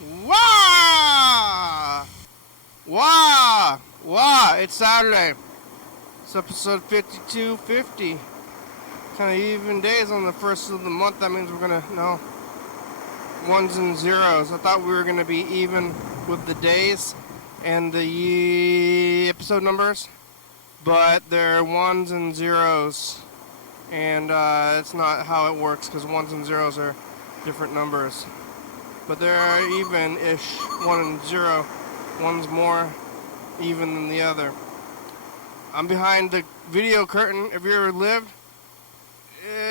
Wah! Wah! Wah! It's Saturday. It's episode 5250. Kind of even days on the first of the month. That means we're gonna know ones and zeros. I thought we were gonna be even with the days and the episode numbers, but they're ones and zeros, and it's not how it works because ones and zeros are different numbers. But they're even-ish, 1 and 0. One's more even than the other. I'm behind the video curtain. If you ever lived,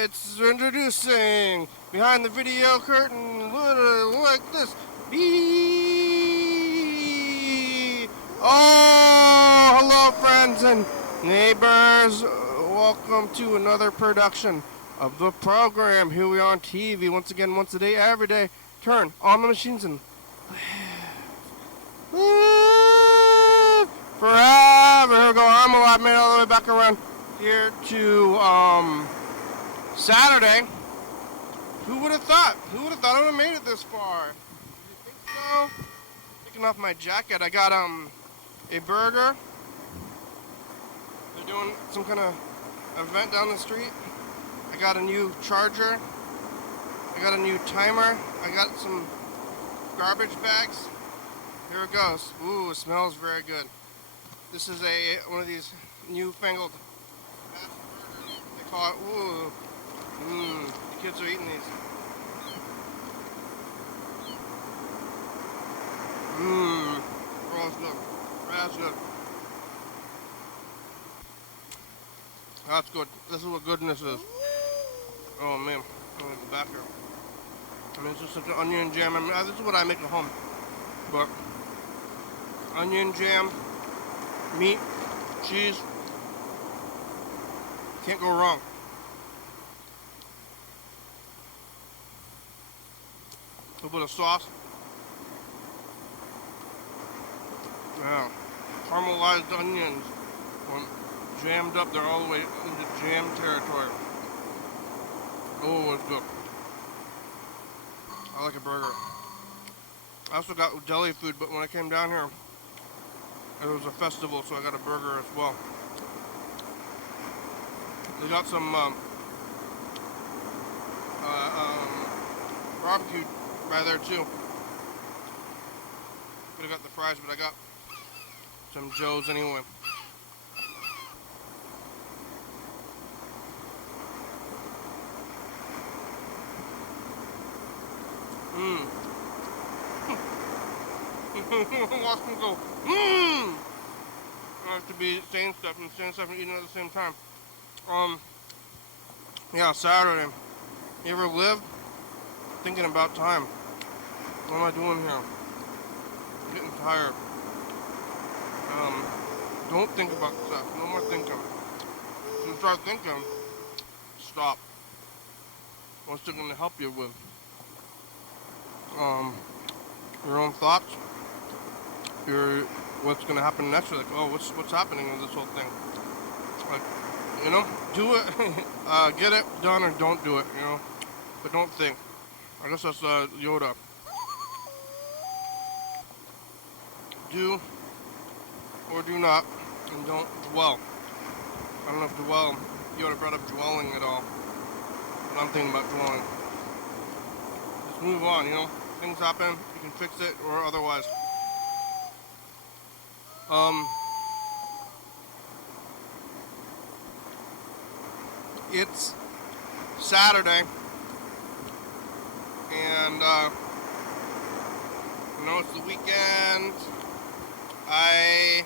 it's introducing behind the video curtain, like this. Oh, hello, friends and neighbors. Welcome to another production of the program. Here we are on TV once again, once a day, every day. Turn on the machines and live forever. Here we go. I'm alive, made all the way back around here to Saturday. Who would have thought? Who would have thought I would have made it this far? You think so? Taking off my jacket. I got a burger. They're doing some kind of event down the street. I got a new charger. I got a new timer. I got some garbage bags. Here it goes. Ooh, it smells very good. This is one of these newfangled fast burgers. They call it, ooh. The kids are eating these. Oh, that's good. That's good. That's good. This is what goodness is. Oh man, I'm gonna go back here. I mean, it's just such an onion jam. I mean, this is what I make at home. But onion jam, meat, cheese, can't go wrong. A little bit of sauce. Yeah. Caramelized onions. When jammed up, they're all the way into jam territory. Oh, it's good. I like a burger. I also got deli food, but when I came down here, it was a festival, so I got a burger as well. They got some barbecue right there too. Could have got the fries, but I got some Joe's anyway. Watch me go. I have to be saying stuff and eating at the same time. Yeah, Saturday. You ever lived thinking about time? What am I doing here? I'm getting tired. Don't think about stuff. No more thinking. If you start thinking, stop. What's it going to help you with? Your own thoughts. What's going to happen next? You're like, oh, what's happening with this whole thing? Like, you know, do it. Get it done or don't do it, you know. But don't think. I guess that's Yoda. Do or do not, and don't dwell. I don't know if Yoda brought up dwelling at all, but I'm thinking about dwelling. Just move on, you know. Things happen, you can fix it or otherwise. It's Saturday, and you know, it's the weekend. I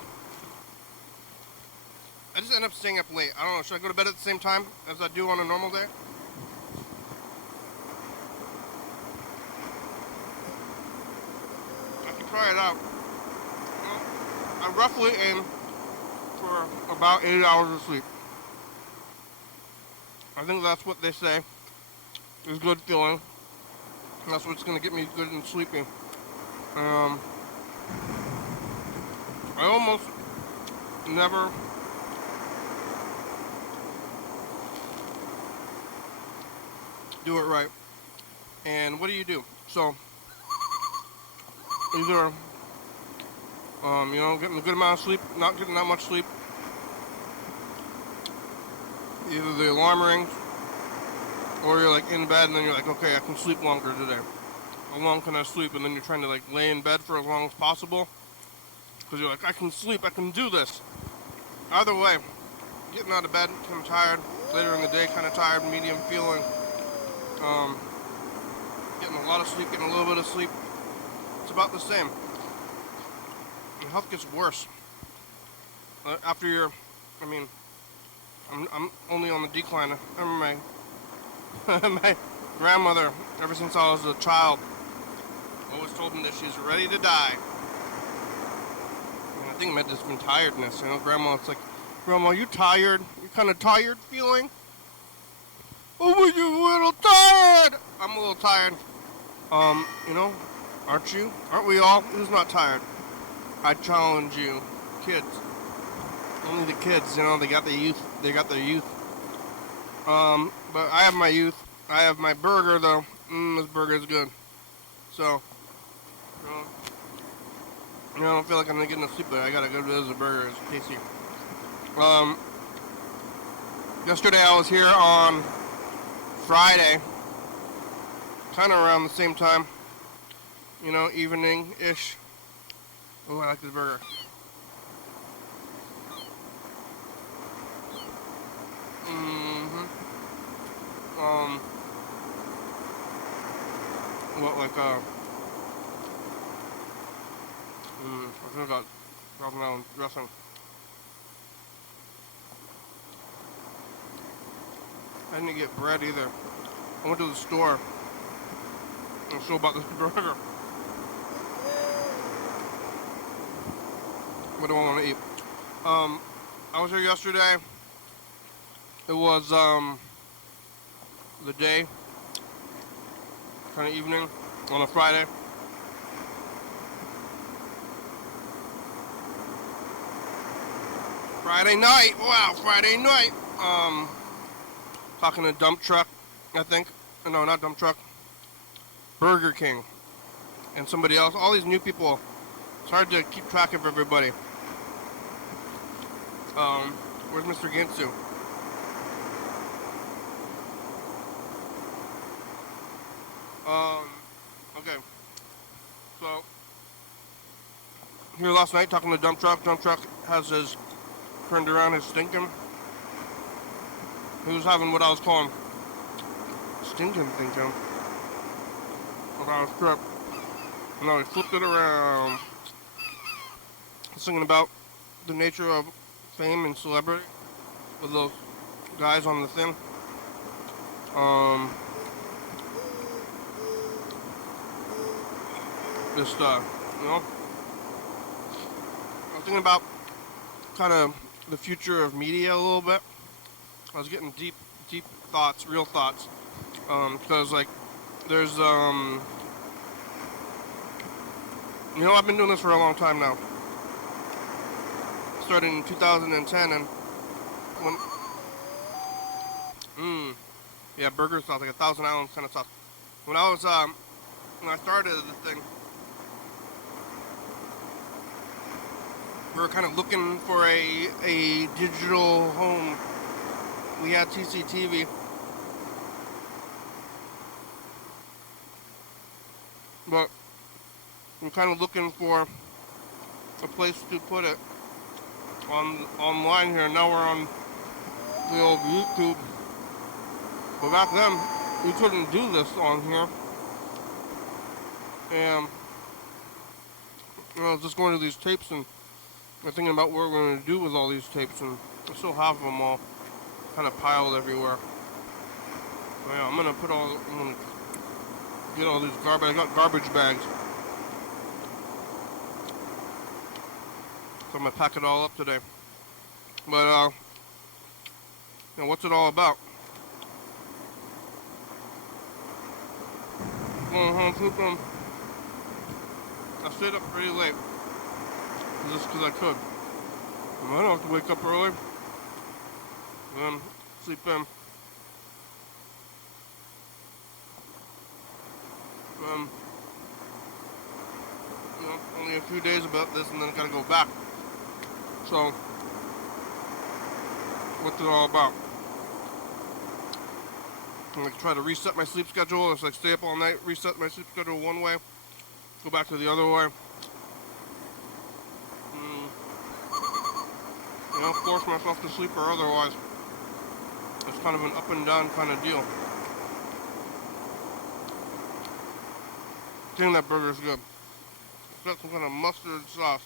just end up staying up late. I don't know, should I go to bed at the same time as I do on a normal day? I can try it out. Well, I roughly aim for about 8 hours of sleep. I think that's what they say is good feeling. And that's what's going to get me good and sleepy. I almost never do it right. And what do you do? So either getting a good amount of sleep, not getting that much sleep. Either the alarm rings, or you're like in bed and then you're like, okay, I can sleep longer today. How long can I sleep? And then you're trying to like lay in bed for as long as possible because you're like, I can sleep, I can do this. Either way, getting out of bed, I'm tired. Later in the day, kind of tired, medium feeling. Getting a lot of sleep, getting a little bit of sleep. It's about the same. Your health gets worse after you're. I mean, I'm only on the decline. I remember my grandmother, ever since I was a child, always told me that she's ready to die. And I think it meant just from tiredness. Grandma, it's like, Grandma, you tired? You kind of tired feeling? Oh, you're a little tired. I'm a little tired. Aren't you? Aren't we all? Who's not tired? I challenge you, kids. Only the kids, they got the youth. They got their youth. But I have my youth. I have my burger though. This burger is good. So, I don't feel like I'm gonna get enough sleep, but I gotta go to this burger. It's tasty. Yesterday I was here on Friday, kind of around the same time. Evening-ish. Oh, I like this burger. I think I got dropping out dressing. I didn't get bread either. I went to the store and so about this burger. What do I want to eat? I was here yesterday. It was the day, kind of evening, on a Friday. Friday night, wow, Friday night. Talking to Dump Truck, I think. No, not Dump Truck. Burger King. And somebody else. All these new people. It's hard to keep track of everybody. Where's Mr. Ginsu? Okay. So, here last night talking to Dump Truck. Dump Truck has his, turned around his stinking. He was having what I was calling stinking thinking about his trip. And now he flipped it around. He's thinking about the nature of fame and celebrity with those guys on the thing. Just, I was thinking about kind of the future of media a little bit. I was getting deep thoughts, real thoughts. Because, there's, I've been doing this for a long time now. Started in 2010, and yeah, burger sauce, like 1,000 Island kind of sauce. When I started the thing, we were kind of looking for a digital home. We had CCTV. But I'm kind of looking for a place to put it online here. Now we're on the old YouTube. But back then, we couldn't do this on here. And I was just going to these tapes and we're thinking about what we're going to do with all these tapes, and I still have them all kind of piled everywhere. So yeah, I'm gonna get all these garbage. I got garbage bags, so I'm gonna pack it all up today. But what's it all about? I stayed up pretty late. Just because I could. I don't have to wake up early. And then sleep in. only a few days about this, and then I gotta go back. So, what's it all about? I'm like try to reset my sleep schedule. It's like stay up all night, reset my sleep schedule one way, go back to the other way. You know, force myself to sleep or otherwise. It's kind of an up and down kind of deal. I think that burger's good. It's got some kind of mustard sauce.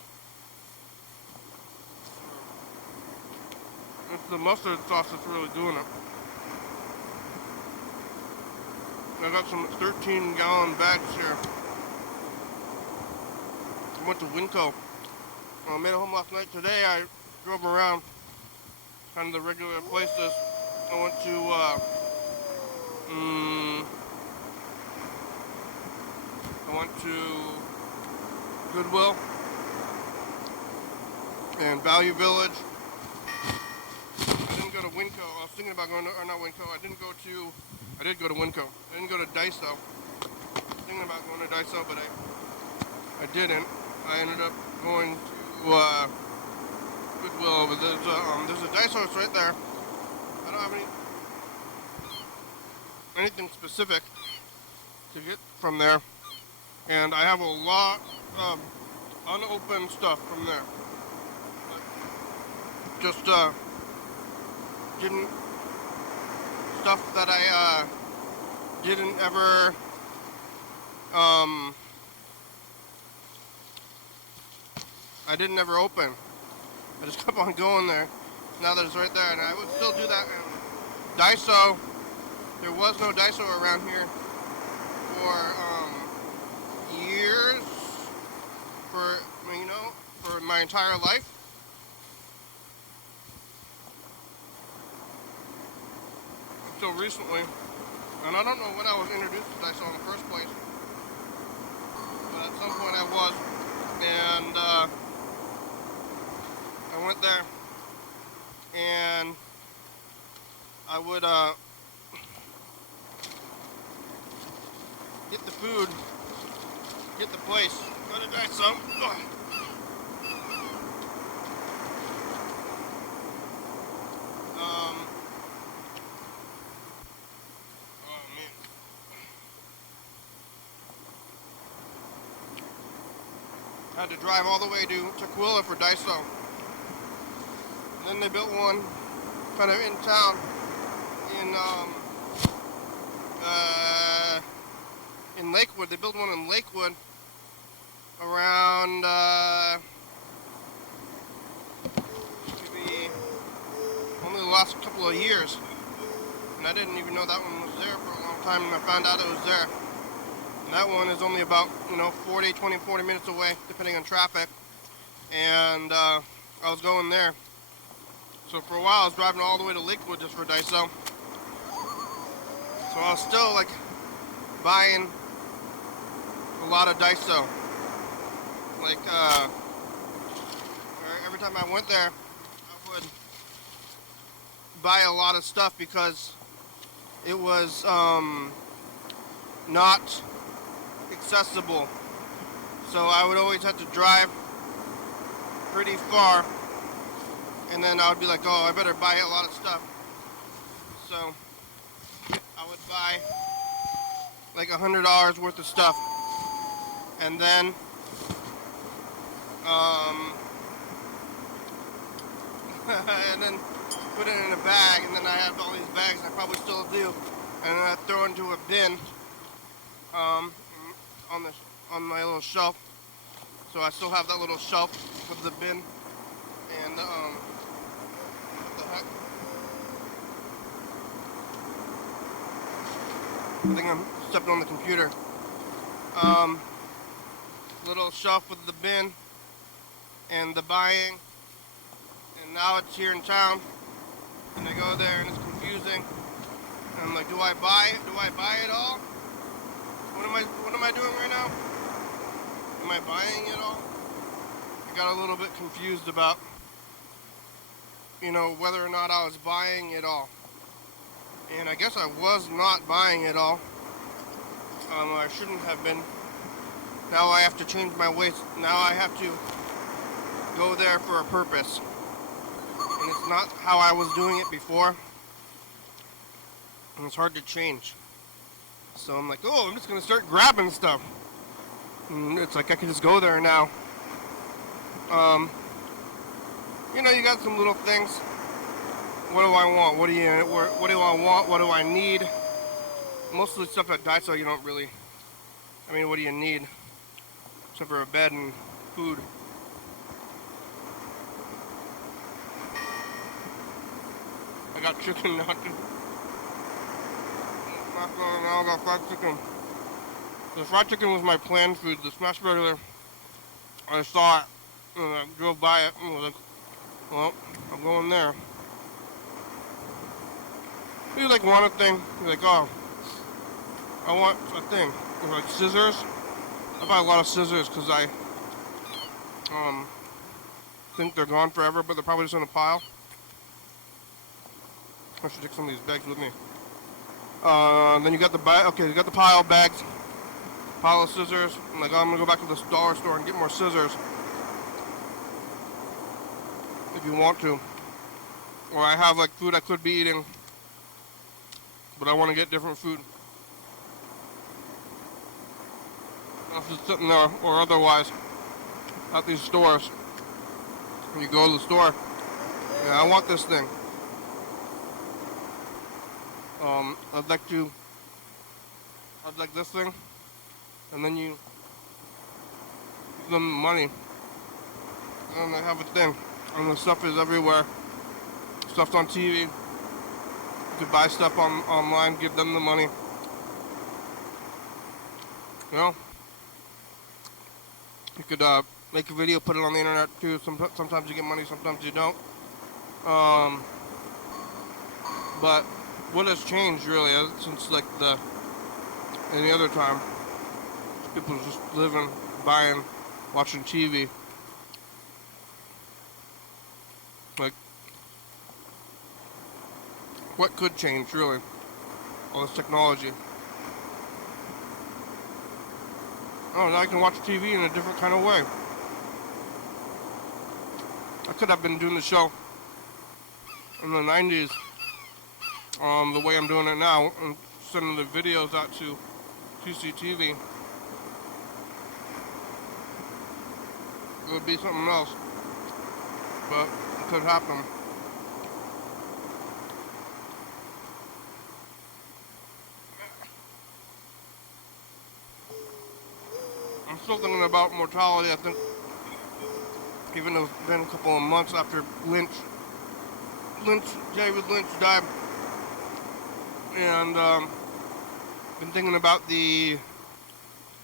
It's the mustard sauce that's really doing it. I got some 13-gallon bags here. I went to Winco. I made it home last night. Today I drove around kind of the regular places. I went to Goodwill and Value Village. I didn't go to Winco. I was thinking about going to, or not Winco. I did go to Winco. I didn't go to Daiso. I was thinking about going to Daiso, but I didn't. I ended up going to Goodwill. But there's a Daiso. It's right there. I don't have anything specific to get from there, and I have a lot of unopened stuff from there. Just didn't stuff that I didn't ever I didn't ever open. I just kept on going there. Now that it's right there, and I would still do that. And Daiso, there was no Daiso around here for years, for my entire life. Until recently, and I don't know when I was introduced to Daiso in the first place, but at some point I was, and I went there, and I would get the food, get the place, go to Daiso. I had to drive all the way to Tukwila for Daiso. And then they built one kind of in town in Lakewood. They built one in Lakewood around maybe only the last couple of years. And I didn't even know that one was there for a long time, and I found out it was there. And that one is only about, 40 minutes away, depending on traffic. And I was going there. So for a while, I was driving all the way to Lakewood just for Daiso. So I was still, buying a lot of Daiso. Every time I went there, I would buy a lot of stuff because it was not accessible. So I would always have to drive pretty far, and then I would be like, oh, I better buy a lot of stuff. So I would buy like $100 worth of stuff, and then and then put it in a bag, and then I have all these bags, and I probably still do, and then I throw it into a bin on my little shelf. So I still have that little shelf with the bin and what the heck? I think I'm stepping on the computer. Little shelf with the bin and the buying, and now it's here in town, and I go there and it's confusing, and I'm like, do I buy it? Do I buy it all? What am I doing right now? Am I buying it all? I got a little bit confused about, whether or not I was buying it all. And I guess I was not buying it all. I shouldn't have been. Now I have to change my ways. Now I have to go there for a purpose. And it's not how I was doing it before. And it's hard to change. So I'm like, oh, I'm just going to start grabbing stuff. And it's like I can just go there now. You know, you got some little things. What do I want? What do I want? What do I need? Most of the stuff at Daiso you don't really. I mean, what do you need? Except for a bed and food. I got chicken now. Now I got fried chicken. The fried chicken was my planned food. The smash burger, I saw it and I drove by it and was like, well, I'm going there. You like want a thing, you're like, oh, I want a thing. Like scissors. I buy a lot of scissors because I think they're gone forever, but they're probably just in a pile. I should take some of these bags with me. Then you got the bag. Okay, you got the pile of bags, pile of scissors. I'm like, oh, I'm gonna go back to the dollar store and get more scissors if you want to. Or I have like food I could be eating, but I want to get different food. If it's sitting there or otherwise at these stores. When you go to the store, yeah, I want this thing. I'd like this thing, and then you give them money, and they have a thing, and the stuff is everywhere. Stuff's on TV. You could buy stuff online, give them the money. You know, you could make a video, put it on the internet too. Sometimes you get money, sometimes you don't. But what has changed really since like any other time? People just living, buying, watching TV. Like, what could change really? All this technology. Oh, now I can watch TV in a different kind of way. I could have been doing the show in the 90s the way I'm doing it now and sending the videos out to CCTV. It would be something else, but it could happen. I'm still thinking about mortality. I think even though it's been a couple of months after David Lynch died, and been thinking about the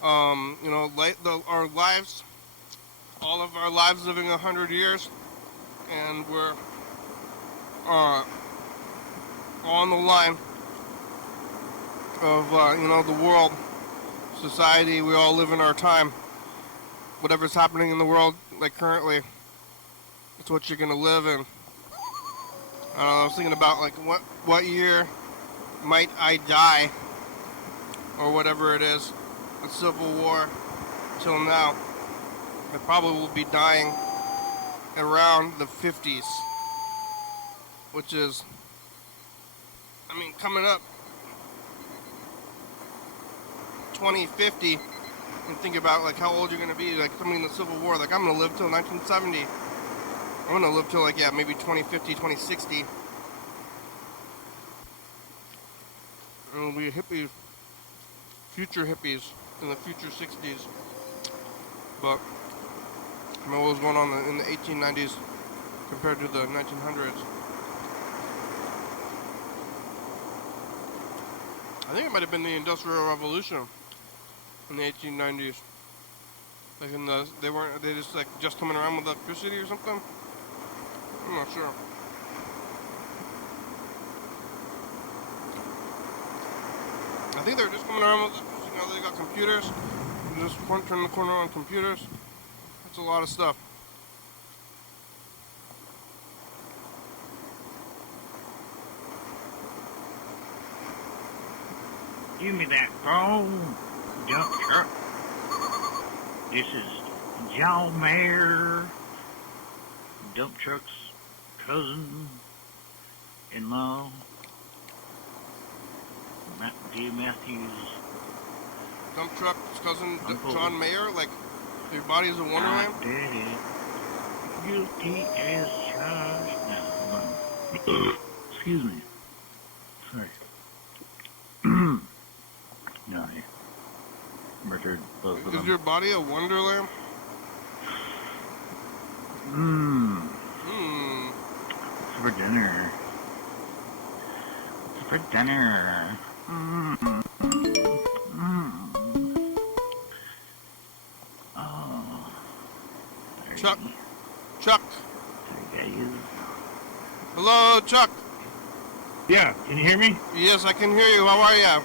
our lives, all of our lives living 100 years, and we're on the line of the world, society. We all live in our time. Whatever's happening in the world, like currently, it's what you're gonna live in. I was thinking about like what year might I die, or whatever it is, the Civil War till now. I probably will be dying around the 50s, which is, I mean, coming up 2050, and think about like how old you're gonna be, like somebody in the Civil War. Like I'm gonna live till 1970. I'm gonna live till like maybe 2050, 2060. And we'll be hippies, future hippies in the future 60s. But I mean, what was going on in the 1890s compared to the 1900s? I think it might have been the Industrial Revolution in the 1890s. Like they just coming around with electricity or something? I'm not sure. I think they're just coming around with electricity. They got computers. You just turn the corner on computers. That's a lot of stuff. Give me that phone, dump truck. This is John Mayer, dump truck's cousin-in-law, Matthews. Dump truck's cousin, Uncle. John Mayer? Like, your body's a Wonderland? Daddy, guilty as charged. No, hold on. Excuse me. Sorry. No, I murdered both of them. Is your body a Wonderland? What's for dinner? What's for dinner? Oh. Chuck. Chuck. Sorry, guys. Hello, Chuck. Yeah, can you hear me? Yes, I can hear you. How are you?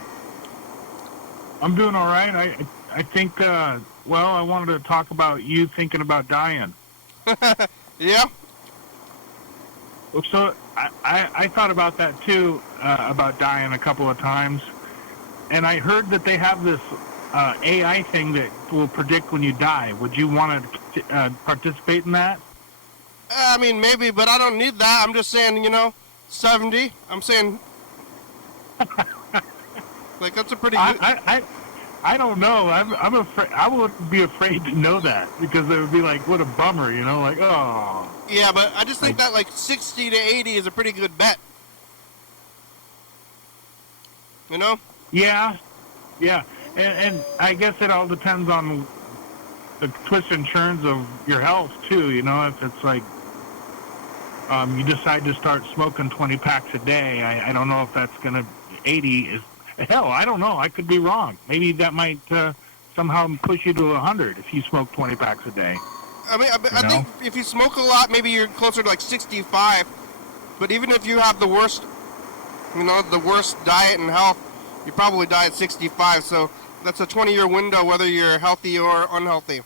I'm doing all right. I think, I wanted to talk about you thinking about dying. Yeah? So I thought about that too, about dying a couple of times. And I heard that they have this AI thing that will predict when you die. Would you want to participate in that? I mean, maybe, but I don't need that. I'm just saying, 70. I'm saying, like, that's a pretty good... I don't know. I'm afraid. I would be afraid to know that because it would be like, what a bummer, like, oh. Yeah, but I just think that, like, 60 to 80 is a pretty good bet. You know? Yeah. And I guess it all depends on the twists and turns of your health, too, if it's like you decide to start smoking 20 packs a day, I don't know if that's going to... 80 is... Hell, I don't know. I could be wrong. Maybe that might somehow push you to 100 if you smoke 20 packs a day. I mean, I think if you smoke a lot, maybe you're closer to like 65. But even if you have the worst diet and health, you probably die at 65. So that's a 20-year window, whether you're healthy or unhealthy.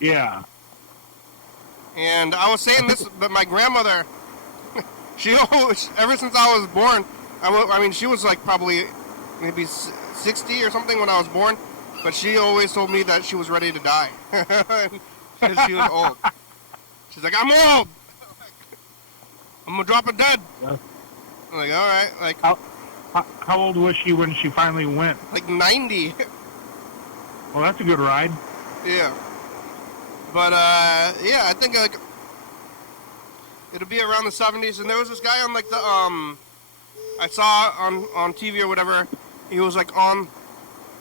Yeah. And I was saying this, but my grandmother, she always, ever since I was born, I mean, she was like probably maybe 60 or something when I was born, but she always told me that she was ready to die. Because she was old. She's like, I'm old! I'm gonna drop it dead. Yeah. I'm like, alright. Like, how old was she when she finally went? Like 90. Well, that's a good ride. Yeah. But, yeah, I think like it'll be around the 70s. And there was this guy on like the, I saw on TV or whatever, he was like on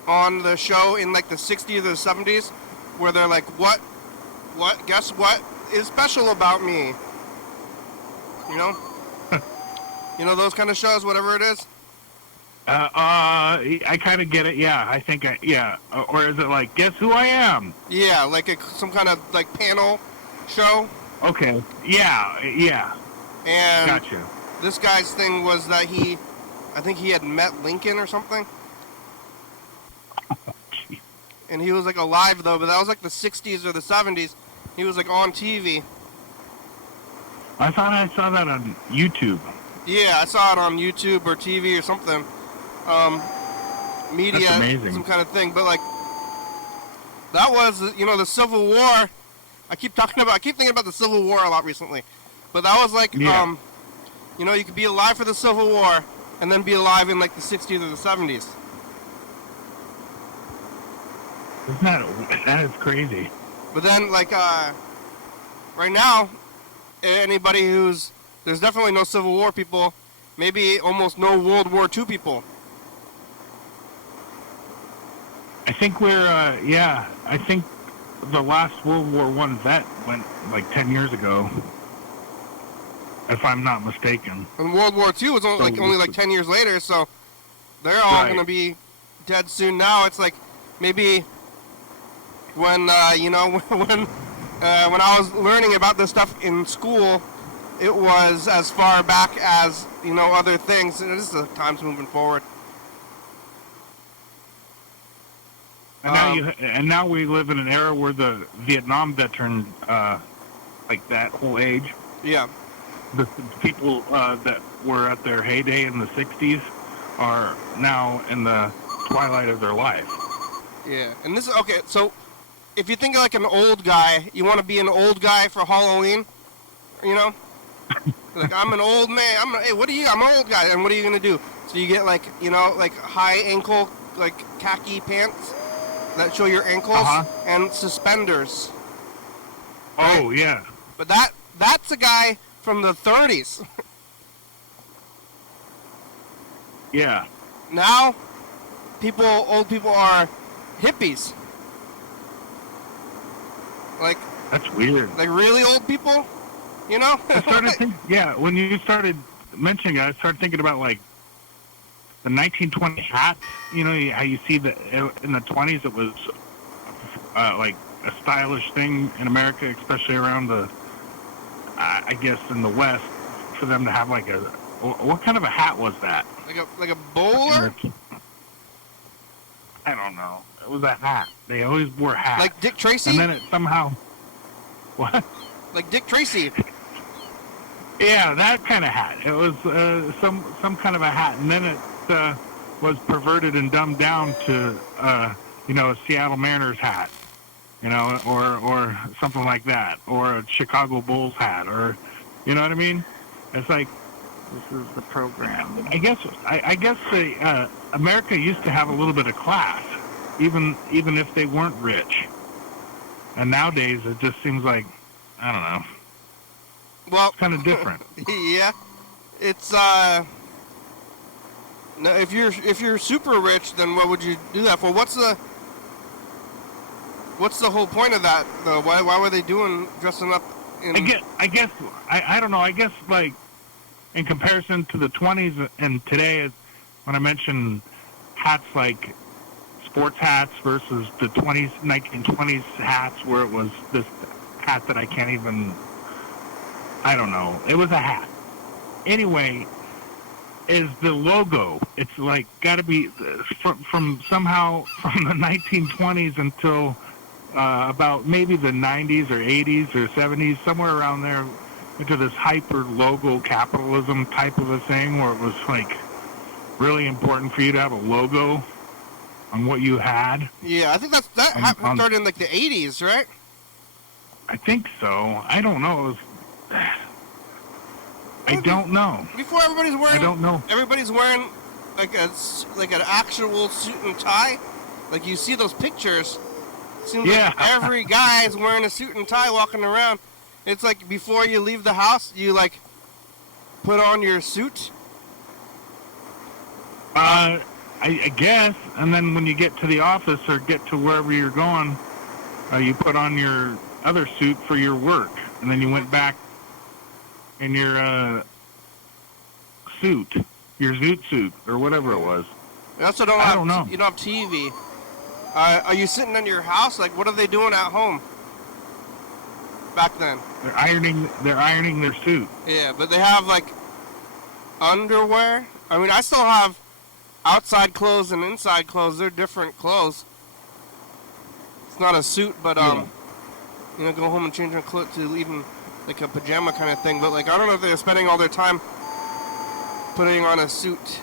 the show in like the 60s or the 70s, where they're like, guess what is special about me? Those kind of shows, whatever it is? I kind of get it, yeah. I think, yeah. Or is it like, guess who I am? Yeah, like some kind of like panel show. Okay, yeah. And gotcha. This guy's thing was that I think he had met Lincoln or something. And he was like alive though, but that was like the 60s or the 70s. He was like on TV. I thought I saw that on YouTube. Yeah, I saw it on YouTube or TV or something. Media, that's amazing. Some kind of thing. But like, that was, the Civil War. I keep thinking about the Civil War a lot recently. But that was like, yeah. You could be alive for the Civil War and then be alive in like the 60s or the 70s. That is crazy. But then, like, right now, there's definitely no Civil War people, maybe almost no World War II people. I think I think the last World War I vet went like 10 years ago, if I'm not mistaken. And World War II was only like 10 years later, so they're all going to be dead soon now. It's like maybe when, when I was learning about this stuff in school, it was as far back as, other things. And this is the times moving forward. And now we live in an era where the Vietnam veteran, like that whole age. Yeah. The people that were at their heyday in the 60s are now in the twilight of their life. Yeah. And this is, okay, so if you think of like an old guy, you want to be an old guy for Halloween, you know? Like, I'm an old man. Hey, what are you? I'm an old guy. And what are you going to do? So you get like, you know, like high ankle, like khaki pants that show your ankles and suspenders. Oh, yeah. But that's a guy from the 30s. Yeah. Now, old people are hippies. Like, That's weird. like really old people, you know? I started when you started mentioning it, I started thinking about like the 1920 hats. You know how you see that in the 20s it was like a stylish thing in America, especially around the, I guess in the West, for them to have like a, what kind of a hat was that? Like a bowler? I don't know. It was a hat. They always wore hats. Like Dick Tracy? And then it somehow, what? Like Dick Tracy. Yeah, that kind of hat. It was some kind of a hat, and then it was perverted and dumbed down to you know, a Seattle Mariners hat, you know, or something like that, or a Chicago Bulls hat, or you know what I mean? It's like, This is the program. I guess the America used to have a little bit of class, even if they weren't rich, and nowadays it just seems like, I don't know. Well, It's kind of different. yeah, it's no, if you're super rich, then what would you do that for? What's the whole point of that though? Why were they dressing up in? I guess I don't know. I guess like in comparison to the 20s and today, when I mention hats like sports hats versus the 1920s hats, where it was this hat that I can't even. I don't know. It was a hat. Anyway, is the logo. It's like got to be from somehow from the 1920s until about maybe the 90s or 80s or 70s, somewhere around there, into this hyper logo capitalism type of a thing, where it was like really important for you to have a logo on what you had. Yeah, I think that started in like the 80s, right? I think so. I don't know. It was, I don't know. Before everybody's wearing. I don't know. Everybody's wearing like an actual suit and tie. Like you see those pictures. Seems like every guy's wearing a suit and tie walking around. It's like before you leave the house, you like put on your suit. I guess, and then when you get to the office or get to wherever you're going, you put on your other suit for your work, and then you went back in your suit, your zoot suit, or whatever it was. You also don't know. You don't have TV. Are you sitting in your house? Like, what are they doing at home? Back then. They're ironing their suit. Yeah, but they have like underwear. I mean, I still have outside clothes and inside clothes. They're different clothes. It's not a suit, but you know, go home and change my clothes to even like a pajama kind of thing. But like, I don't know if they're spending all their time putting on a suit.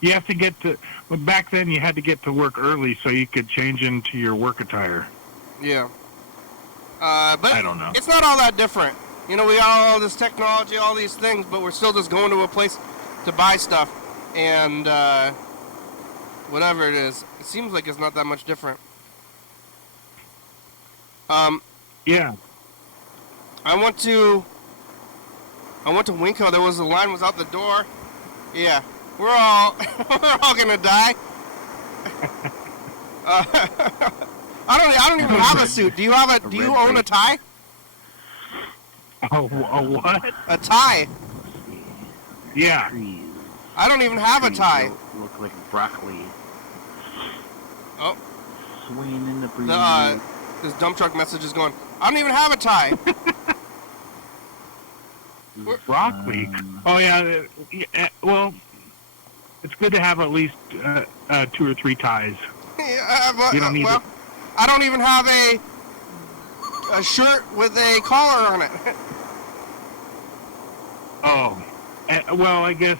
You have to get to. Well, back then, you had to get to work early so you could change into your work attire. Yeah. But I don't know. It's not all that different. You know, we got all this technology, all these things, but we're still just going to a place to buy stuff, and whatever it is, it seems like it's not that much different. Yeah. I went to Winco. There was a line was out the door. Yeah, we're all gonna die. I don't even have a suit. Do you own a tie? A what? A tie. Yeah. Trees. I don't even have a tie. Look like broccoli. Oh. Swaying in the breeze. This dump truck message is going, I don't even have a tie. Broccoli. Oh yeah. Well, it's good to have at least 2 or 3 ties. Yeah, but, You don't need I don't even have a shirt with a collar on it. Oh. Well, I guess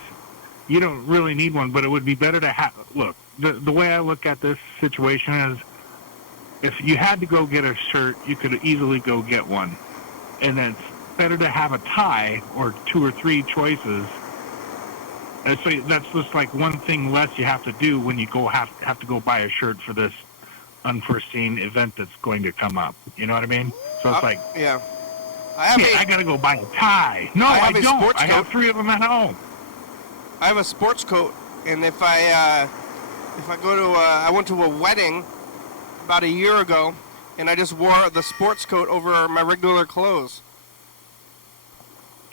you don't really need one, but it would be better to have. Look, the way I look at this situation is, if you had to go get a shirt, you could easily go get one, and it's better to have a tie or 2 or 3 choices. And so that's just like one thing less you have to do when you have to go buy a shirt for this unforeseen event that's going to come up. You know what I mean? So it's like, yeah. I gotta go buy a tie. No, I don't. I have 3 of them at home. I have a sports coat, and if I go to I went to a wedding about a year ago, and I just wore the sports coat over my regular clothes.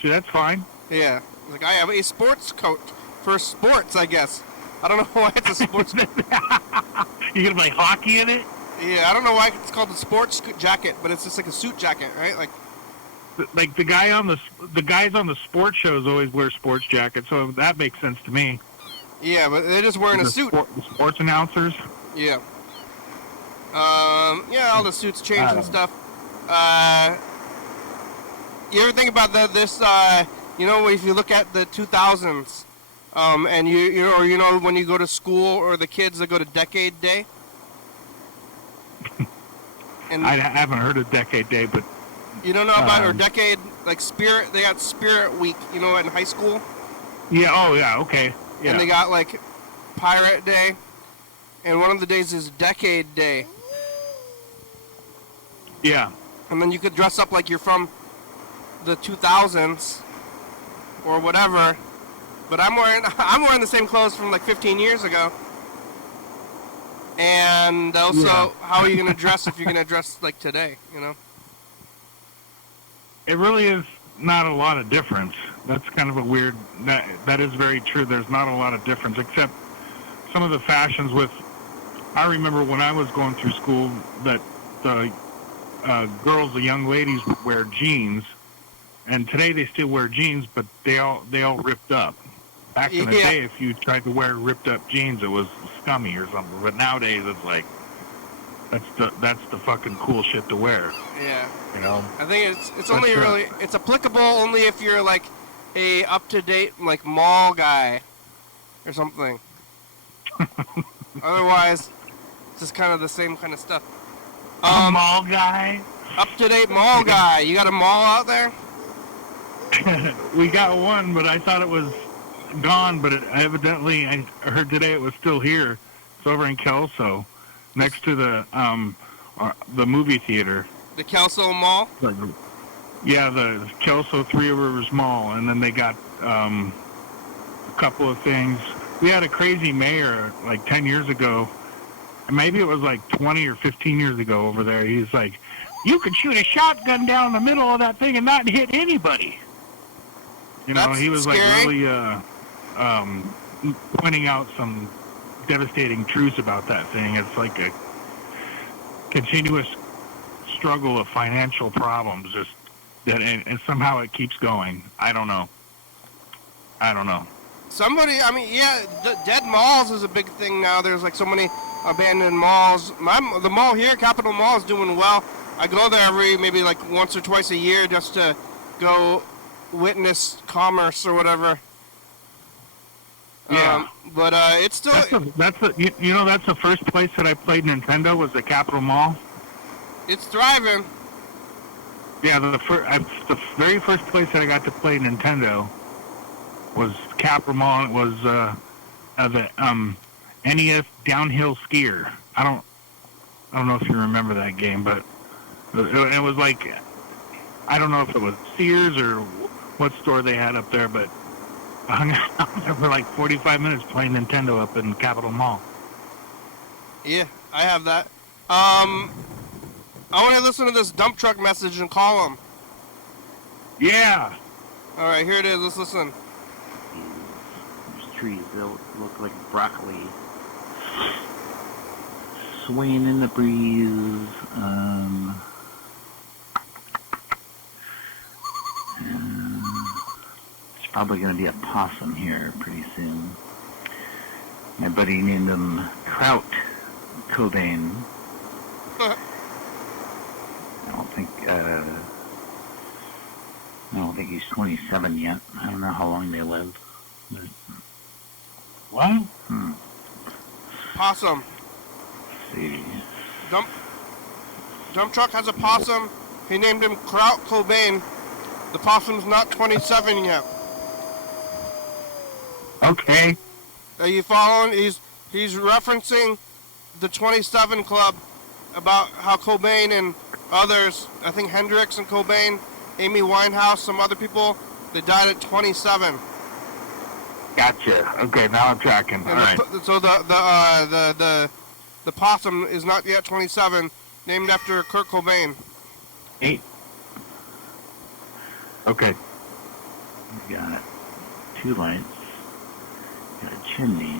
See, that's fine. Yeah, like I have a sports coat for sports, I guess. I don't know why it's a sports. You gonna play hockey in it? Yeah, I don't know why it's called a sports jacket, but it's just like a suit jacket, right? Like the guys on the sports shows always wear sports jackets, so that makes sense to me. Yeah, but they're just wearing a suit. The sports announcers. Yeah. Yeah, all the suits change and stuff. You ever think about this? You know, if you look at the 2000s, and you know when you go to school, or the kids that go to Decade Day. And I haven't heard of Decade Day, but you don't know about or Decade, like Spirit. They got Spirit Week, you know, in high school. Yeah. Oh, yeah. Okay. Yeah. And they got like Pirate Day, and one of the days is Decade Day. Yeah. And then you could dress up like you're from the 2000s or whatever. But I'm wearing the same clothes from like 15 years ago. And also, how are you going to dress if you're going to dress like today, you know? It really is not a lot of difference. That's kind of a weird, that is very true. There's not a lot of difference, except some of the fashions I remember when I was going through school that the girls, the young ladies would wear jeans, and today they still wear jeans, but they all ripped up. Back in the day, if you tried to wear ripped up jeans, it was scummy or something. But nowadays, it's like that's the fucking cool shit to wear. Yeah. You know. I think it's only really it's applicable only if you're like a up to date like mall guy or something. Otherwise, it's just kind of the same kind of stuff. Mall guy. Up to date mall guy. You got a mall out there? We got one, but I thought it was gone. But evidently, I heard today it was still here. It's over in Kelso, next to the movie theater. The Kelso Mall? Yeah, the Kelso Three Rivers Mall, and then they got a couple of things. We had a crazy mayor like 10 years ago. Maybe it was like 20 or 15 years ago over there. He's like, you could shoot a shotgun down the middle of that thing and not hit anybody. You know, he was scary. like really pointing out some devastating truths about that thing. It's like a continuous struggle of financial problems, just that, and somehow it keeps going. I don't know. Somebody, I mean, yeah, dead malls is a big thing now. There's like so many abandoned malls. The mall here, Capitol Mall, is doing well. I go there maybe like once or twice a year just to go witness commerce or whatever. Yeah. But it's still... That's the first place that I played Nintendo was the Capitol Mall. It's thriving. Yeah, the very first place that I got to play Nintendo was Capitol Mall. It was the NES Downhill Skier. I don't know if you remember that game, but it was like, I don't know if it was Sears or what store they had up there, but I hung out there for like 45 minutes playing Nintendo up in Capitol Mall. Yeah, I have that. I want to listen to this dump truck message and call him. Yeah. All right, here it is. Let's listen. These trees, they'll look like broccoli. Swaying in the breeze. It's probably going to be a possum here pretty soon. My buddy named him Kraut Cobain. I don't think he's 27 yet. I don't know how long they live. But, What? Possum. Let's see. Dump truck has a possum. He named him Kraut Cobain. The possum's not 27 yet. Okay. Are you following? He's referencing the 27 Club about how Cobain and others, I think Hendrix and Cobain, Amy Winehouse, some other people, they died at 27. Gotcha. Okay, now I'm tracking. All right. So the possum is not yet 27, named after Kurt Cobain. 8. Okay. We got 2 lights. We got a chimney.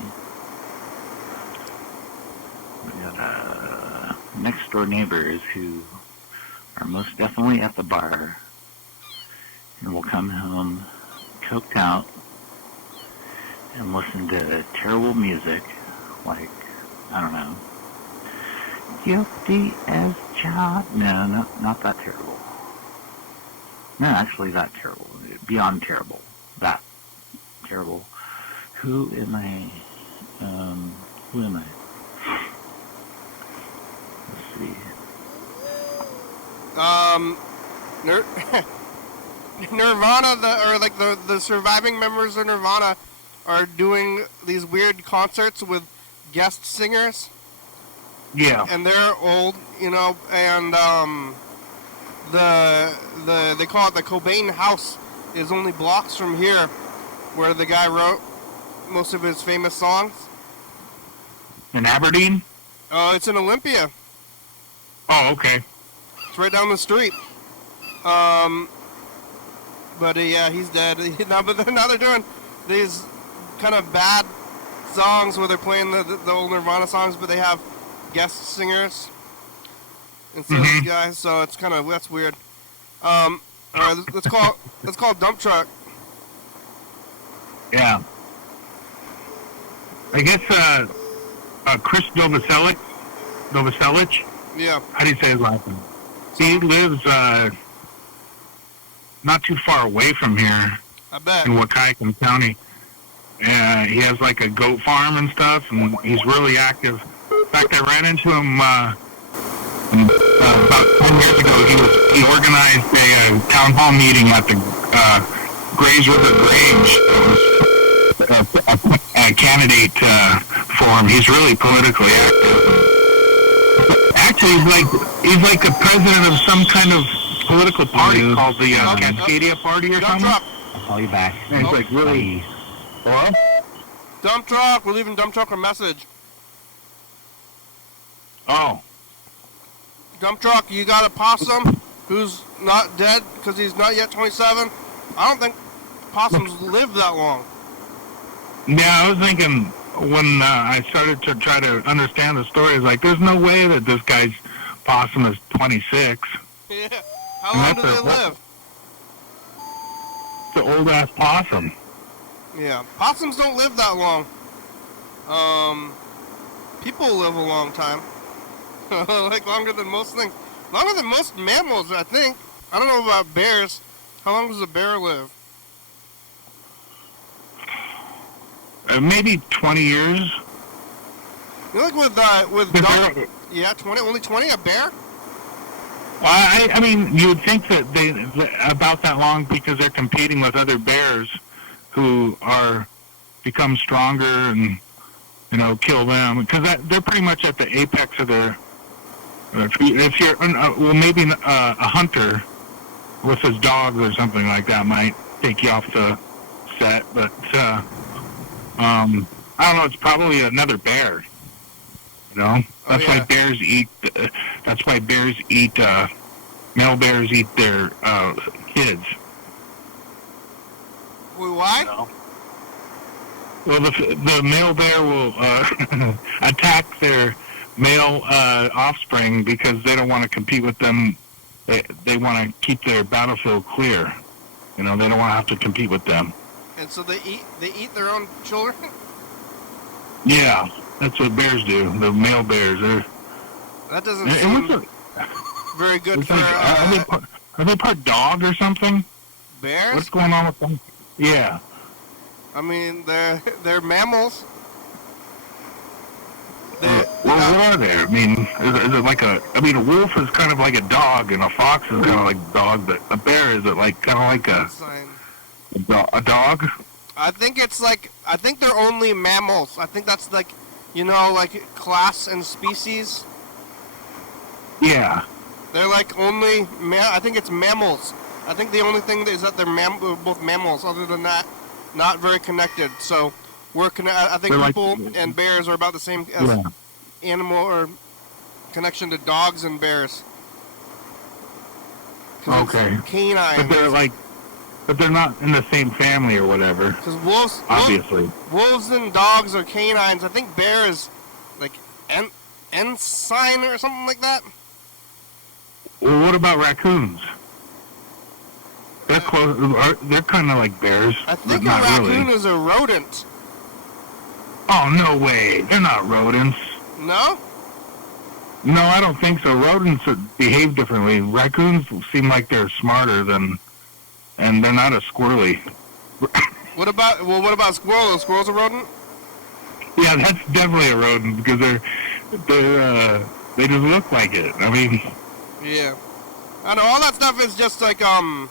We got next door neighbors who are most definitely at the bar and will come home coked out and listen to terrible music like, I don't know, guilty as charged. No, not that terrible. No, actually that terrible. Beyond terrible. That terrible. Who am I? Let's see. Nirvana, the surviving members of Nirvana are doing these weird concerts with guest singers. Yeah. And they're old, and they call it the Cobain House is only blocks from here, where the guy wrote most of his famous songs. In Aberdeen? It's in Olympia. Oh, okay. It's right down the street. But yeah, he's dead. Now they're doing these kind of bad songs where they're playing the old Nirvana songs, but they have guest singers instead of these guys. So it's that's weird. All right, let's call Dump Truck. Yeah. I guess Chris Novoselic. Yeah. How do you say his last name? He lives not too far away from here. I bet. In Waukegan County. He has like a goat farm and stuff, and he's really active. In fact, I ran into him about 10 years ago. He organized a town hall meeting at the Grays River Grange. A candidate for him. He's really politically active. Actually, he's like the president of some kind of political party called the Cascadia Party or something. I'll call you back. And it's like really... Hello? Dump Truck. We're leaving Dump Truck a message. Oh. Dump Truck, you got a possum who's not dead because he's not yet 27. I don't think possums live that long. Yeah, I was thinking when I started to try to understand the story, I was like, there's no way that this guy's possum is 26. Yeah. How long do they live? It's an old-ass possum. Yeah. Possums don't live that long. People live a long time. Like longer than most things. Longer than most mammals, I think. I don't know about bears. How long does a bear live? Maybe 20 years. You know, like with dog, yeah, 20, only 20, a bear? I mean, you would think that they about that long because they're competing with other bears who become stronger and, kill them. Because they're pretty much at the apex of their... If you're, maybe a hunter with his dogs or something like that might take you off the set, but... I don't know. It's probably another bear. That's why bears eat. That's why bears eat. Male bears eat their kids. Wait, why? Well, the male bear will attack their male offspring because they don't want to compete with them. They want to keep their battlefield clear. They don't want to have to compete with them. And so they eat their own children? Yeah, that's what bears do. The male bears. That doesn't seem very good for... Are they part dog or something? Bears? What's going on with them? Yeah. I mean, they're mammals. Well, what are they? I mean, is it like a? I mean, a wolf is kind of like a dog, and a fox is kind of like a dog. But a bear is it like kind of like a dog? I think I think they're only mammals. I think that's like, like class and species. Yeah. They're like only, I think it's mammals. I think the only thing is that they're both mammals. Other than that, not very connected. So I think They're people like, and bears are about the same as animal or connection to dogs and bears. Okay. Canine. But they're not in the same family or whatever. Because wolves, obviously. Wolves and dogs are canines. I think bears, like ensign or something like that. Well, what about raccoons? They're close. They're kind of like bears. I think a not raccoon really. is a rodent. Oh, no way. They're not rodents. No? No, I don't think so. Rodents behave differently. Raccoons seem like they're smarter than, and they're not as squirrely. What about squirrels? Squirrels a rodent? Yeah, that's definitely a rodent because they just look like it. I mean. Yeah. I know all that stuff is just like And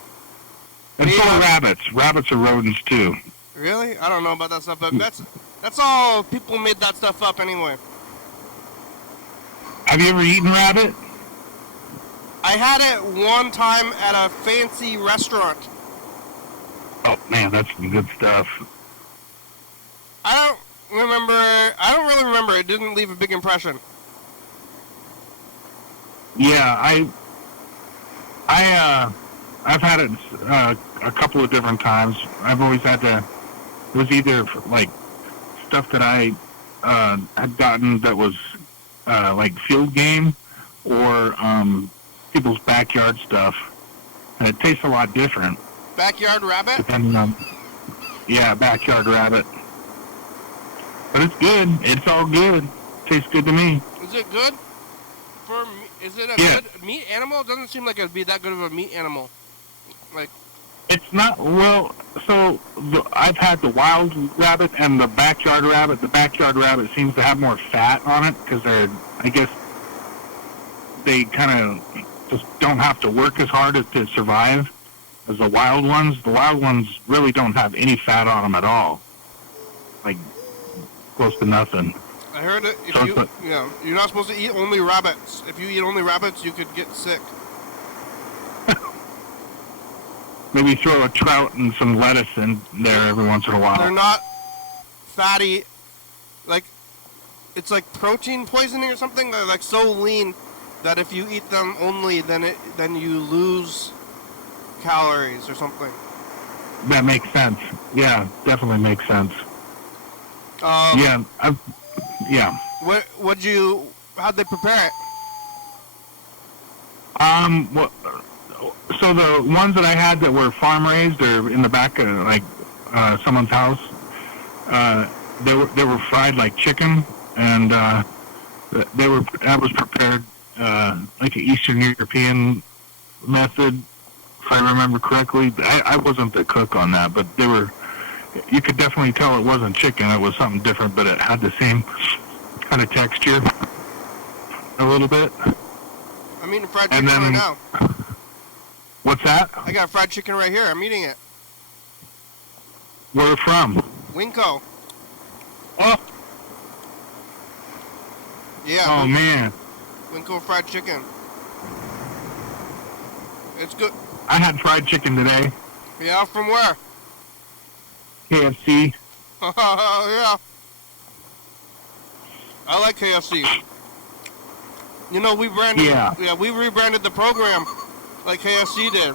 so are rabbits. Rabbits are rodents too. Really? I don't know about that stuff, but that's all people made that stuff up anyway. Have you ever eaten rabbit? I had it one time at a fancy restaurant. Oh man, that's some good stuff. I don't really remember. It didn't leave a big impression. Yeah, I've had it a couple of different times. I've always had to. It was either like stuff that I had gotten that was like field game, or people's backyard stuff, and it tastes a lot different. Backyard rabbit? Depending on, backyard rabbit. But it's good. It's all good. Tastes good to me. Is it good? Is it a good meat animal? It doesn't seem like it'd be that good of a meat animal. Like. It's not, well, so I've had the wild rabbit and the backyard rabbit. The backyard rabbit seems to have more fat on it because I guess they kind of just don't have to work as hard to survive as the wild ones. The wild ones really don't have any fat on them at all. Like, close to nothing. I heard that you're not supposed to eat only rabbits. If you eat only rabbits, you could get sick. Maybe throw a trout and some lettuce in there every once in a while. They're not fatty. Like, it's like protein poisoning or something. They're like so lean that if you eat them only, then you lose calories or something. That makes sense. Yeah, definitely makes sense. Yeah. How'd they prepare it? So the ones that I had that were farm raised or in the back of someone's house, they were fried like chicken, and that was prepared like an Eastern European method, if I remember correctly. I wasn't the cook on that, but you could definitely tell it wasn't chicken. It was something different, but it had the same kind of texture a little bit. I'm eating fried chicken right now. What's that? I got fried chicken right here. I'm eating it. Where from? Winco. Oh. Yeah. Oh, man. Winco fried chicken. It's good. I had fried chicken today. Yeah, from where? KFC. Yeah. I like KFC. You know, we rebranded the program like KFC did.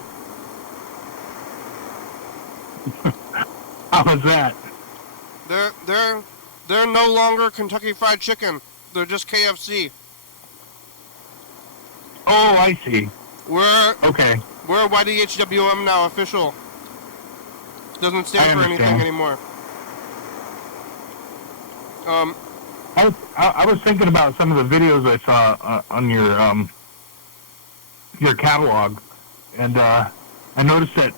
How was that? They're no longer Kentucky Fried Chicken. They're just KFC. Oh, I see. We're YDHWM now official. Doesn't stand for anything anymore. I was thinking about some of the videos I saw on your catalog, and I noticed that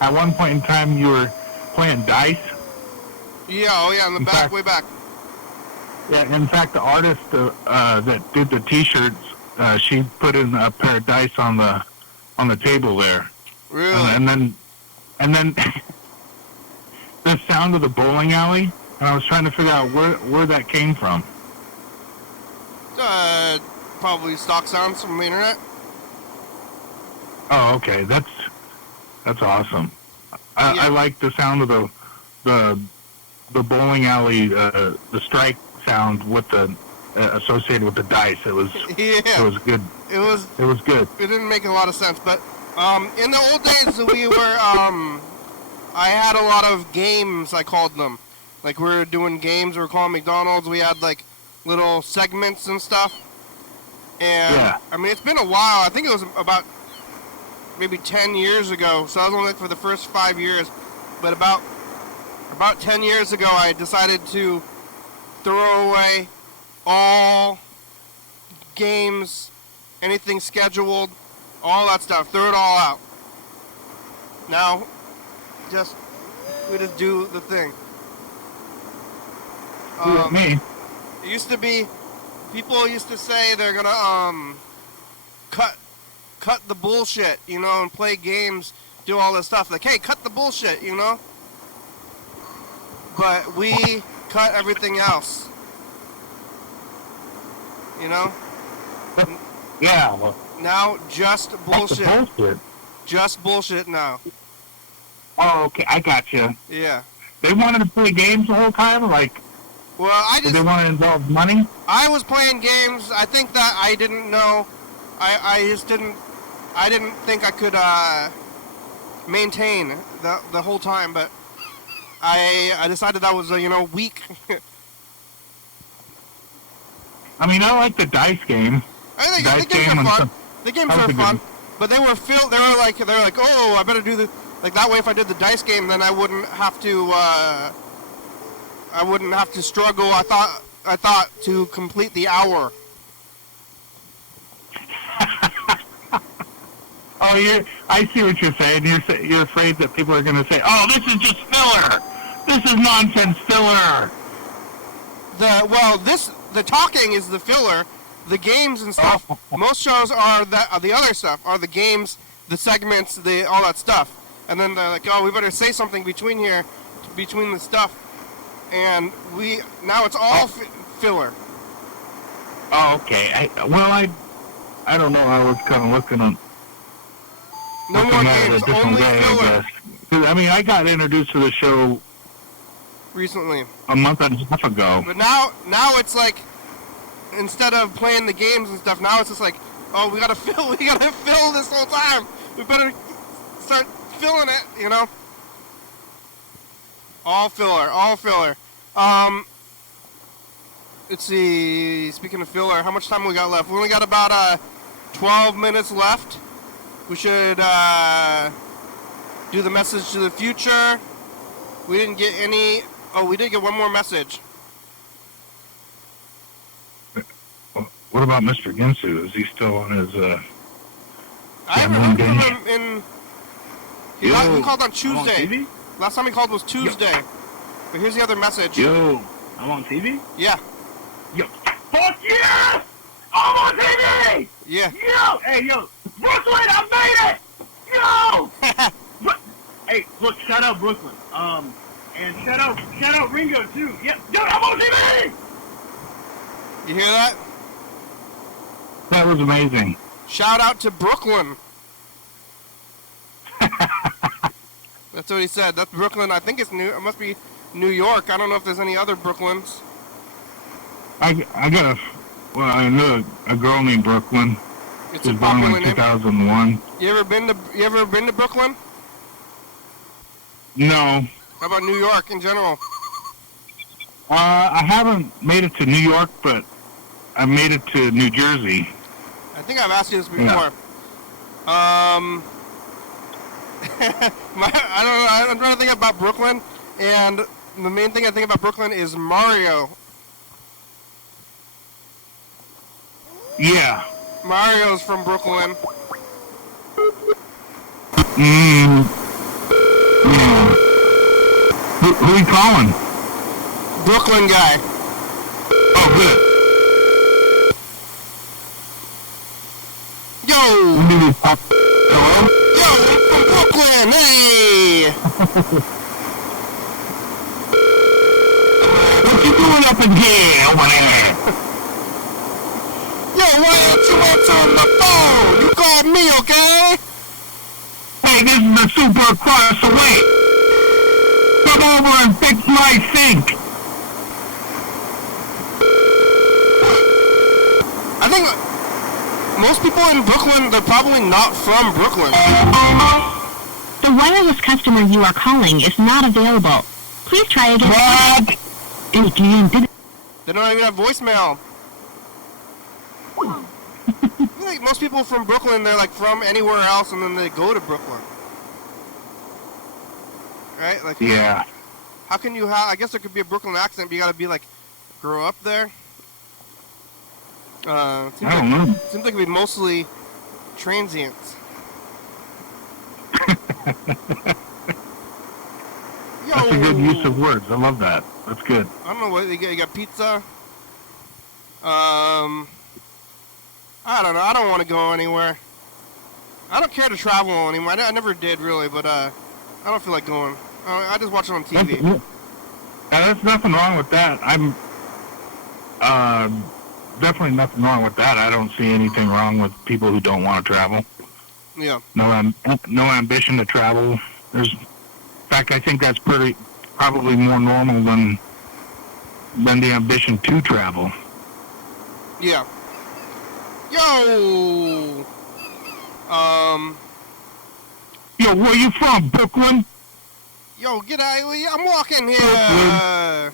at one point in time you were playing dice. Yeah, in the back, way back. Yeah, in fact, the artist that did the T-shirts, she put in a pair of dice on the table there, Really? and then the sound of the bowling alley, and I was trying to figure out where that came from. Probably stock sounds from the internet. Oh, okay, that's awesome. Yeah. I like the sound of the bowling alley, the strike sound with the associated with the dice. It was Yeah. it was good. It was. It was good. It didn't make a lot of sense, but in the old days we were I had a lot of games, I called them. Like we were doing games, we were calling McDonald's. We had like little segments and stuff. And Yeah. I mean, it's been a while. I think it was about maybe 10 years ago. So I was only for the first 5 years, but about 10 years ago, I decided to throw away all games, anything scheduled, all that stuff. Throw it all out. Now, we just do the thing. Me. It used to be, people used to say they're gonna cut the bullshit, you know, and play games, do all this stuff. Like, hey, cut the bullshit, you know. But we cut everything else. You know? Yeah. Well, Now, just that's bullshit. the bullshit. Just bullshit now. Oh, okay, I got you. Yeah. They wanted to play games the whole time, like. Well, I Did just, they want to involve money? I was playing games. I think that I didn't know. I just didn't think I could maintain the whole time, but I decided that was weak. I mean, I like the dice game. I think Dice the games game are and fun. stuff. The games That are was a fun, good but they were like, oh, I better do the like that way. If I did the dice game, then I wouldn't have to struggle. I thought to complete the hour. Oh, I see what you're saying. You're afraid that people are going to say, "Oh, this is just filler. This is nonsense filler." The talking is the filler. The games and stuff. Most shows are the other stuff. Are the games, the segments, all that stuff. And then they're like, oh, we better say something between the stuff. And now it's all filler. Oh, okay. I don't know. I was kind of looking No more at it games, a different only way, filler. I guess. 'Cause, I mean, I got introduced to the show Recently. a month and a half ago. But now it's like, instead of playing the games and stuff, now it's just like, oh, we gotta fill this whole time. We better start filling it, you know? All filler. Let's see, speaking of filler, how much time we got left? We only got about 12 minutes left. We should do the message to the future. We didn't get any, we did get one more message. What about Mr. Ginsu? Is he still on his? I haven't heard gambling from him he called on Tuesday. Last time he called was Tuesday. Yo. But here's the other message. Yo, I'm on TV? Yeah. Yo, fuck yeah! I'm on TV! Yeah. Yo! Hey, yo! Brooklyn, I made it! Yo! Hey, look, shout out Brooklyn. And shout out Ringo, too. Yeah, yo, I'm on TV! You hear that? That was amazing. Shout out to Brooklyn. That's what he said. That's Brooklyn. I think it must be New York. I don't know if there's any other Brooklyns. I know a girl named Brooklyn. It's She a was born popular in name. 2001. You ever been to Brooklyn? No. How about New York in general? I haven't made it to New York, but I made it to New Jersey. I think I've asked you this before. Yeah. I don't know. I'm trying to think about Brooklyn, and the main thing I think about Brooklyn is Mario. Yeah. Mario's from Brooklyn. Who are you calling? Brooklyn guy. Oh, good. Yo! Hello? Yo, I'm from Brooklyn, hey! What you doing up in here over there? Yo, why ain't you answering my phone? You called me, okay? Hey, this is the super across the way. Come over and fix my sink. I think most people in Brooklyn, they're probably not from Brooklyn. The wireless customer you are calling is not available. Please try again. What? They don't even have voicemail. I think most people from Brooklyn, they're like from anywhere else and then they go to Brooklyn. Right? Like, Yeah. how can you have, I guess there could be a Brooklyn accent, but you gotta be like, grow up there. I don't know. Seems like it'd be mostly transients. Yo, That's a good use of words. I love that. That's good. I don't know what you got pizza. I don't know. I don't want to go anywhere. I don't care to travel anymore. I never did really, but I don't feel like going. I just watch it on TV. There's nothing wrong with that. I'm definitely nothing wrong with that. I don't see anything wrong with people who don't want to travel. Yeah. No ambition to travel. In fact, I think that's probably more normal than the ambition to travel. Yeah. Yo. Yo, where you from, Brooklyn? Yo, get out of here. I'm walking here.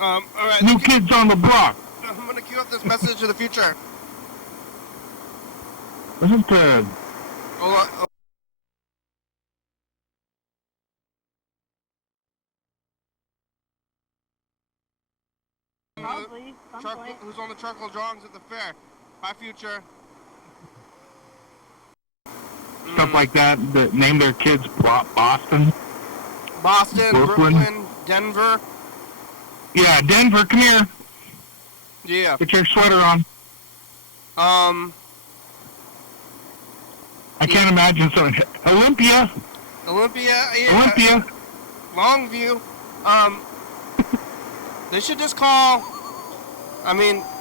All right. New kids on the block. I'm gonna queue up this message to the future. Isn't the Hold on. Probably, some point. Who's on the charcoal drawings at the fair? Bye, future. stuff like that name their kids Boston? Boston, Brooklyn, Denver. Yeah, Denver, come here. Yeah. Get your sweater on. I can't imagine something. Olympia. Yeah. Olympia. Longview. They should just call,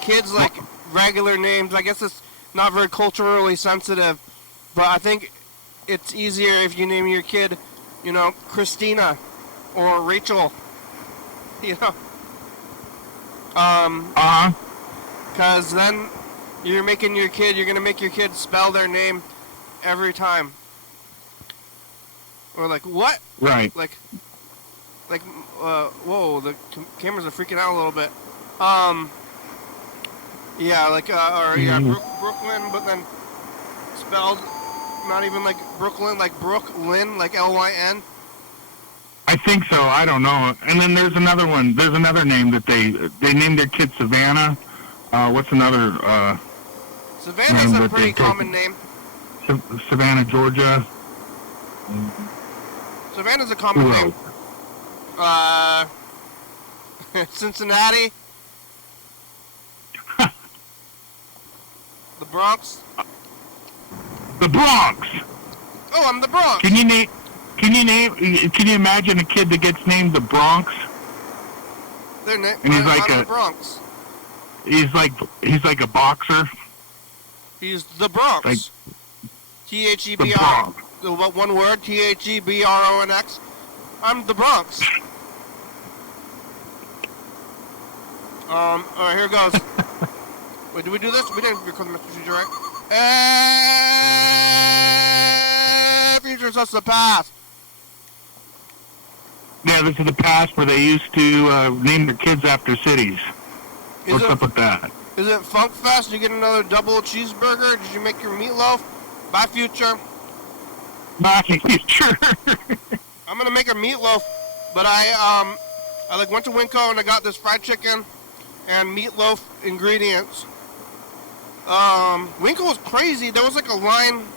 kids like regular names. I guess it's not very culturally sensitive, but I think it's easier if you name your kid, Christina or Rachel. Because then you're going to make your kid spell their name every time. Or like, what? Right. Whoa, the cameras are freaking out a little bit. Brooklyn, but then spelled not even like Brooklyn, like Brooklyn, like Lyn. I think so. I don't know. And then there's another one. There's another name that they named their kid Savannah. What's another? Savannah's a pretty common name. Savannah, Georgia. Savannah's a common name. Cincinnati. The Bronx. The Bronx. Oh, I'm the Bronx. Can you imagine a kid that gets named the Bronx? And he's like the Bronx. He's like a boxer. He's the Bronx. Like, THEBR. One word. THEBRONX. I'm the Bronx. Alright, here goes. Wait, did we do this? We didn't record the message, right? Future's us the past. Yeah, this is the past where they used to name their kids after cities. What's up with that? Is it Funk Fest? You get another double cheeseburger? Did you make your meatloaf? Bye, Future. Bye, Future. I'm gonna make a meatloaf, but I went to Winco and I got this fried chicken and meatloaf ingredients. Winco was crazy. There was like a line,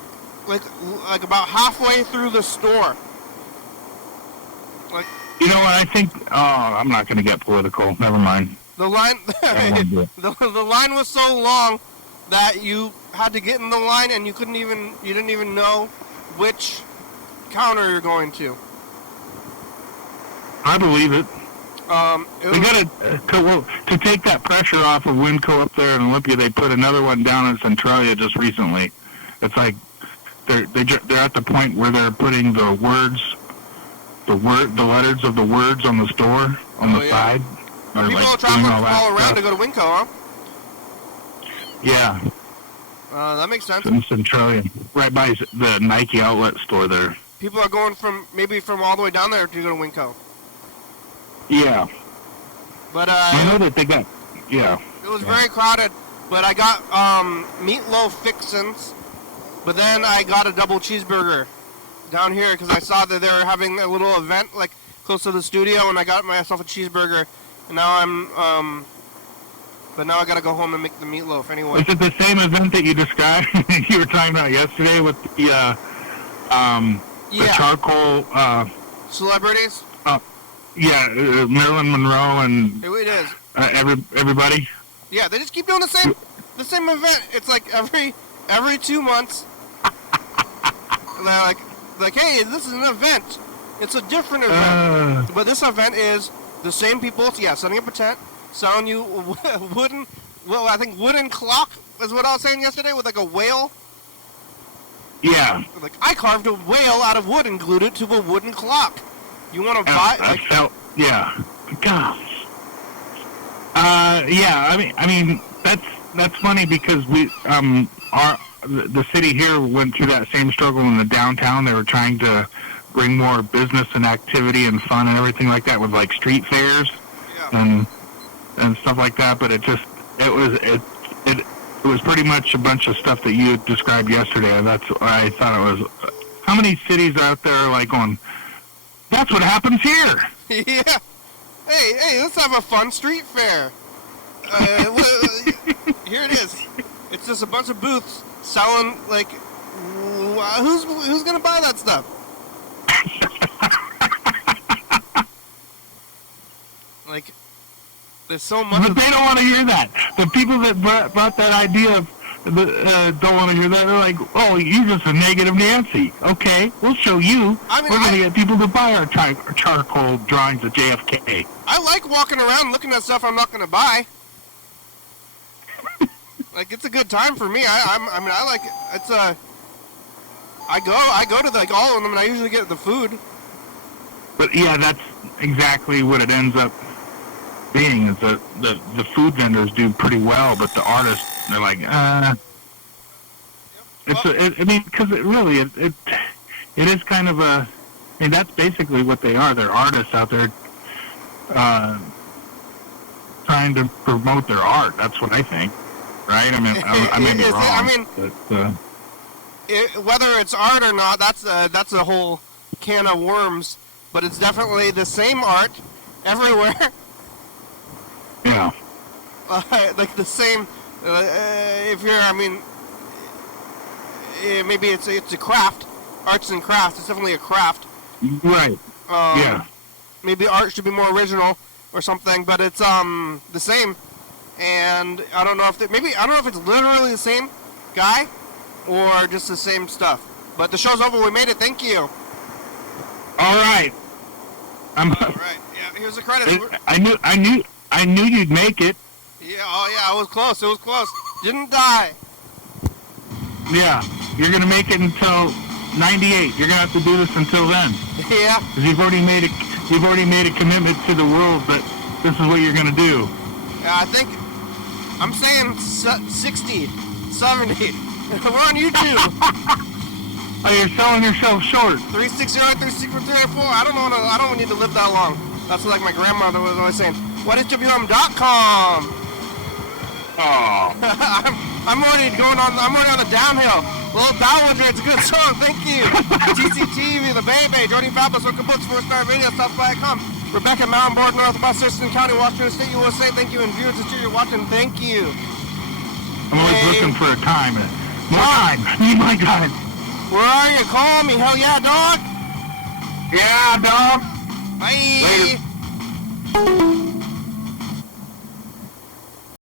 like about halfway through the store. You know what? I think. Oh, I'm not gonna get political. Never mind. The line, I won't do it. the line was so long that you had to get in the line and you didn't even know which counter you're going to. I believe it. It They was- got to take that pressure off of Winco up there in Olympia. They put another one down in Centralia just recently. It's like they're at the point where they're putting the letters of the words on the store on the side. Or people like travel doing all from that all around stuff. to go to Winco, Yeah, huh? That makes sense. in Centralia, right by the Nike outlet store there. People are going from all the way down there to go to Winco. Yeah, But I know that they got. Yeah, it was very crowded. But I got meatloaf fixins. But then I got a double cheeseburger down here because I saw that they were having a little event like close to the studio, and I got myself a cheeseburger. And now but now I gotta go home and make the meatloaf anyway. is it the same event that you described? You were talking about yesterday with the charcoal. Celebrities. Marilyn Monroe and It is. everybody. Yeah, they just keep doing the same event. It's like every 2 months. They're like, hey, this is an event. It's a different event. But this event is the same people, setting up a tent, selling you wooden clock is what I was saying yesterday with like a whale. Yeah. Like, I carved a whale out of wood and glued it to a wooden clock. You want to buy? Yeah. Gosh. Yeah. I mean, that's funny because the city here went through that same struggle in the downtown. They were trying to bring more business and activity and fun and everything like that with like street fairs and stuff like that. But it was pretty much a bunch of stuff that you had described yesterday. And that's what I thought it was. How many cities out there are like on? That's what happens here. Yeah. Hey, let's have a fun street fair. Here it is. It's just a bunch of booths selling, like, who's gonna buy that stuff? Like, there's so much. But they don't want to hear that. The people that brought that idea don't want to hear that. They're like, oh, you're just a negative Nancy. Okay, we'll show you. We're going to get people to buy our charcoal drawings of JFK. I like walking around looking at stuff I'm not going to buy. Like, it's a good time for me. I like it. It's I go to like all of them, and I usually get the food. But yeah, that's exactly what it ends up being. Is that the food vendors do pretty well, but the artists, they're like, I mean, because it is kind of a. I mean, that's basically what they are. They're artists out there trying to promote their art. That's what I think, right? I mean, I may be wrong. I mean, whether it's art or not, that's a whole can of worms. But it's definitely the same art everywhere. Yeah. Like the same. If you're, I mean, maybe it's a craft, arts and crafts. It's definitely a craft. Right. Yeah. Maybe art should be more original or something, but it's the same. And I don't know if I don't know if it's literally the same guy or just the same stuff. But the show's over. We made it. Thank you. All right. All right. Yeah. Here's the credits. I knew you'd make it. Yeah. Oh yeah. It was close. It was close. Didn't die. Yeah. You're gonna make it until 98. You're gonna have to do this until then. Yeah. Because you've already made a commitment to the world that this is what you're gonna do. Yeah. I think I'm saying 60, 70. We're on YouTube. Oh, you're selling yourself short. 360, 364, 304. I don't need to live that long. That's what, like my grandmother was always saying. YDHWM.com. Oh. I'm already on the downhill. Little Dowager, it's a good song. Thank you. TCTV, The Baby, Jordy Fabulous, Local Books, 4-Star Radio, Southby.com. Rebecca, Mountain Board, Northwest Thurston County, Washington State, USA. Thank you. And viewers that you're watching, thank you. I'm always looking for a time. More time. Need my time. Where are you? Call me. Hell yeah, dog. Yeah, dog. Bye. Later.